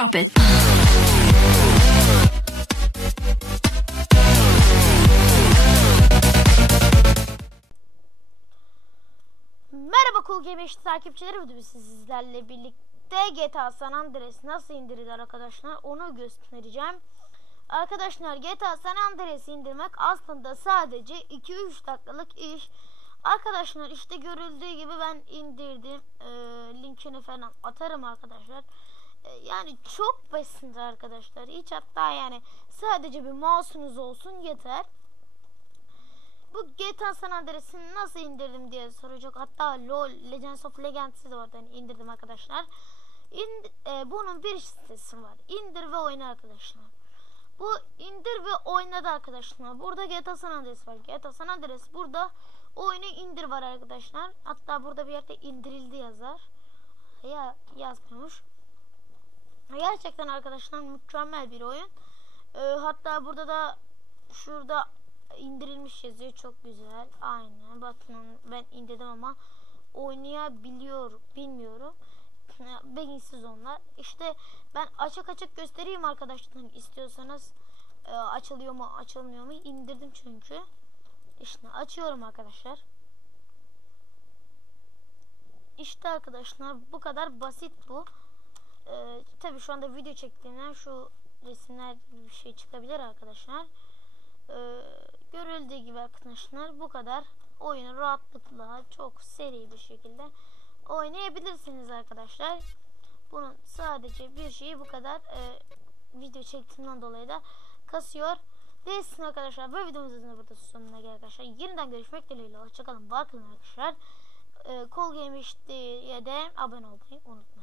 Drop it. Merhaba Cool Game eşit takipçileri bugün sizlerle birlikte GTA San Andreas nasıl indirilir arkadaşlar onu göstereceğim. Arkadaşlar GTA San Andreas'ı indirmek aslında sadece 2-3 dakikalık iş. Arkadaşlar işte görüldüğü gibi ben indirdim. Ee, linkini falan atarım arkadaşlar. Yani çok basit arkadaşlar. Hiç hatta yani sadece bir mouse'unuz olsun yeter. Bu GTA San Andreas'ı nasıl indirdim diye soracak. Hatta LoL Legends of Legends'i de oradan indirdim arkadaşlar. İnd e, bunun bir sitesi var. İndir ve oyna arkadaşlar. Bu indir ve oynadı arkadaşlar. Burada GTA San Andreas var. GTA San Andreas burada oyunu indir var arkadaşlar. Hatta burada bir yerde indirildi yazar. Ya yazmıyormuş. Gerçekten arkadaşlar mükemmel bir oyun. Ee, hatta burada da şurada indirilmiş yazıyor çok güzel. Aynen bakın ben indirdim ama oynayabiliyor bilmiyorum. Beyinsiz onlar. İşte ben açık açık göstereyim arkadaşlar istiyorsanız e, açılıyor mu açılmıyor mu indirdim çünkü. İşte açıyorum arkadaşlar. İşte arkadaşlar bu kadar basit bu. Ee, tabii şu anda video çektiğimden şu resimler gibi bir şey çıkabilir arkadaşlar. Ee, görüldüğü gibi arkadaşlar bu kadar oyunu rahatlıkla çok seri bir şekilde oynayabilirsiniz arkadaşlar. Bunun sadece bir şeyi bu kadar e, video çektiğimden dolayı da kasıyor. Değilsin arkadaşlar. Bu videomuzun da burada sonuna geldik arkadaşlar. Yeniden görüşmek dileğiyle. Hoşçakalın. Bakın arkadaşlar. E, Kol Game HD'ye de abone olmayı unutmayın.